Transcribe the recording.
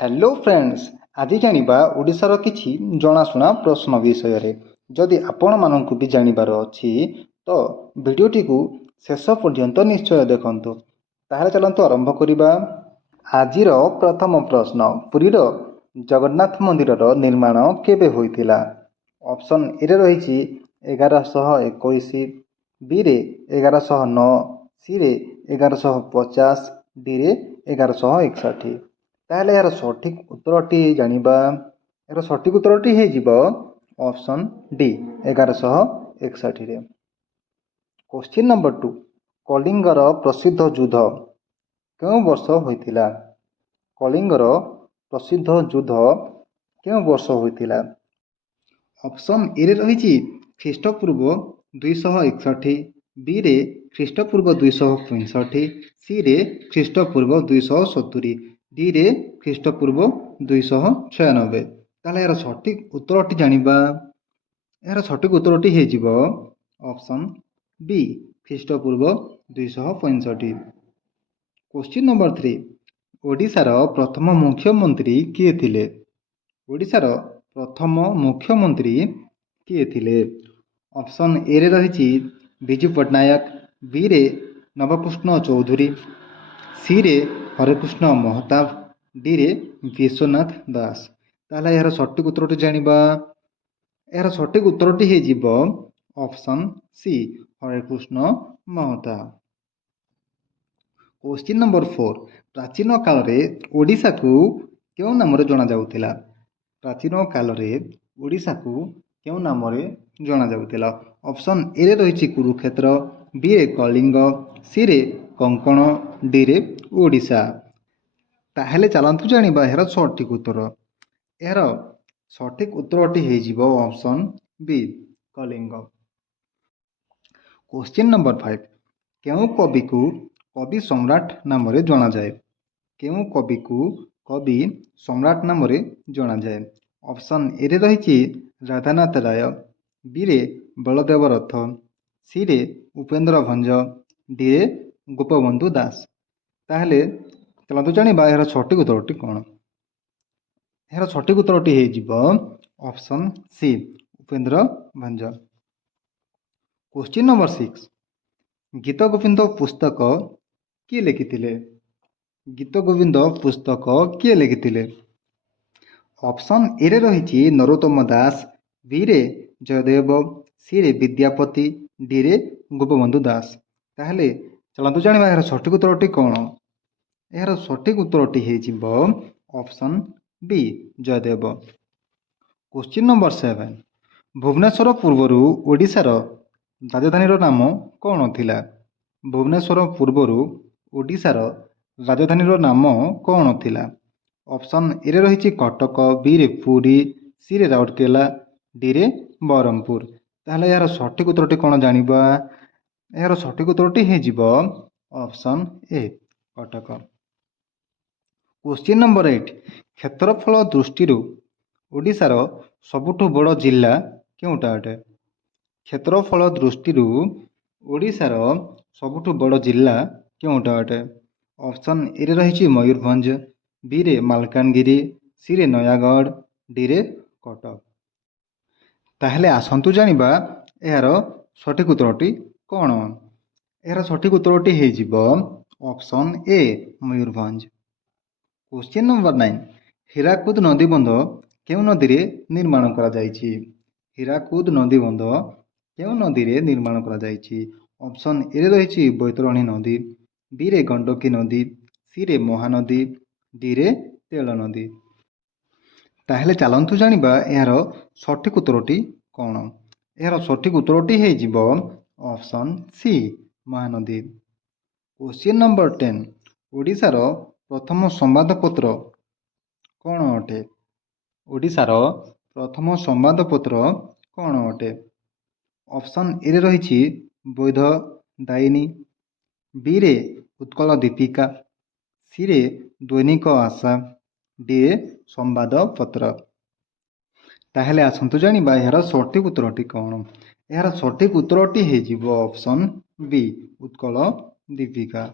Hello friends, आज जानिबा ओडिशार किछि जनाशुना प्रश्न विषय जदि आपण मानकु भी जानिबार अछि तो भिडियोटी को शेष पर्यंत निश्चय देखंतु। ताहले चलंतु आरंभ करिबा। आजिर प्रथम प्रश्न, पुरीर जगन्नाथ मंदिर निर्माण केबे होइतिला? ऑप्शन ए रे रहिछि 1121, बी रे 1109, सी रे 1150, डी रे 1161। ताहले यार सठिक उत्तरटी जानिबा। यार सठिक उत्तरटी हे जिवो ऑप्शन डी 1161 रे। क्वेश्चन नंबर 2, कलिंगर प्रसिद्ध युद्ध केउं वर्ष होइतिला? कलिंगर प्रसिद्ध युद्ध केउं वर्ष होइतिला? ऑप्शन ए रे रहिछि ख्रीष्टपूर्व 261, बी रे ख्रीष्टपूर्व 265, सी रे ख्रीष्टपूर्व 270, डी रे ख्रीष्टपूर्व 296। ताहले यार सठिक उत्तरटी जानिबा। यार सठिक उत्तरटी हे जिवो ऑप्शन बी ख्रीष्टपूर्व 265। क्वेश्चन नंबर 3, ओडिशार प्रथम मुख्यमंत्री किए थिले? ओडिशार प्रथम मुख्यमंत्री किए थिले? ऑप्शन ए रे रहिछि बिजू पट्टनायक, बी रे नवकृष्ण चौधरी, सी रे हरेकृष्ण महताब, डी रे विश्वनाथ दास। ताहले यार सठिक उत्तरटी जानिबा। यार सठिक उत्तरटी हे जिवो option C Harekrushna Mahtab. Question number 4, प्राचीन काल रे ओडिशा को केउं नाम रे जणा जाउतिला? प्राचीन काल रे ओडिशा को केउं नाम रे जणा जाउतिला? ऑप्शन ए रे रहिछि कुरुक्षेत्र, बी रे कलिंग, सी रे कंकण, डी रे ओडिशा। ताहले चलंतु जानिबा यार सठिक उत्तर। यार सठिक उत्तरटी हे जिवो option B Kalinga. Question number 5, केउं कवि को कवि सम्राट नाम रे जणा जाए? केउं कवि को कवि सम्राट नाम रे जणा जाए? ऑप्शन ए रे रहिछि राधानाथ राय, बी रे बलदेव रथ, सी रे उपेंद्र भंज, डी रे गोपबंधु दास। ताहले चलंतु जानिबा यार सठिक उत्तरटी कोन? यार सठिक उत्तरटी हे जिवो option C Upendra Bhanja. Question number 6, Gita Govind पुस्तक किए लिखिथिले? गीत गोविंद पुस्तक किए लिखिथिले? ऑप्शन ए रे रहिछि नरोत्तम दास, बी रे जयदेव, सी रे विद्यापति, डी रे गोपबंधु दास। ताहले चलंतु जानिबा यार सठिक उत्तरटी कोन? यार सठिक उत्तरटी हे जिवो option B Jayadev. Question number 7, Bhubaneswar पूर्वरु ओडिशार राजधानीर नाम कौन थिला? भुवनेश्वर पूर्वरु ओडिशार राजधानीर नाम कौन थिला? ऑप्शन ए रे रहिछि कटक, बी रे पुरी, सी रे राउरकेला, डी रे बरहमपुर। ताहले यार सठिक उत्तरटी कोन जानिबा। यार सठिक उत्तरटी हे जिवो ऑप्शन ए कटक। क्वेश्चन नंबर 8, क्षेत्रफल दृष्टि ओडिशार सबुठु बड़ जिल्ला केउटा अटे? क्षेत्रफल दृष्टि ओडिशार सबुठु बड़ जिल्ला केउटा अटे? ऑप्शन ए रे रहिछि मयूरभंज, बी रे मालकानगिरी, सी रे नयागढ़, डी रे कटक। ताहले आसंतु जानिबा यार सठिक उत्तरटी कोन? यार सठिक उत्तरटी हे जिवो option A Mayurbhanj. Question number 9, Hirakud नदीबंध केउं नदी रे निर्माण करा जायछि? हीराकुद नदीबंध केउं नदी रे निर्माण करा जायछि? ऑप्शन ए रे रहिछि बैतरणी नदी, बी रे गंडकी नदी, सी रे महानदी, डी रे तेल नदी। ताहले चलंतु जानिबा यार सठिक उत्तरटी कोन? यार सठिक उत्तरटी हे जिवो option C Mahanadi. Question number 10, ओडिशार प्रथम संवादपत्र कौन अटे? ओडिशार प्रथम संवादपत्र कौन अटे? ऑप्शन ए रे रहिछि बौद्ध दायिनी, बी रे उत्कल दीपिका, सी रे दैनिक आशा, डी रे संवादपत्र। ताहले आसंतु जानिबा यार सठिक उत्तरटी कोन? यार सठिक उत्तरटी हे जिवो ऑप्शन बी उत्कल दीपिका।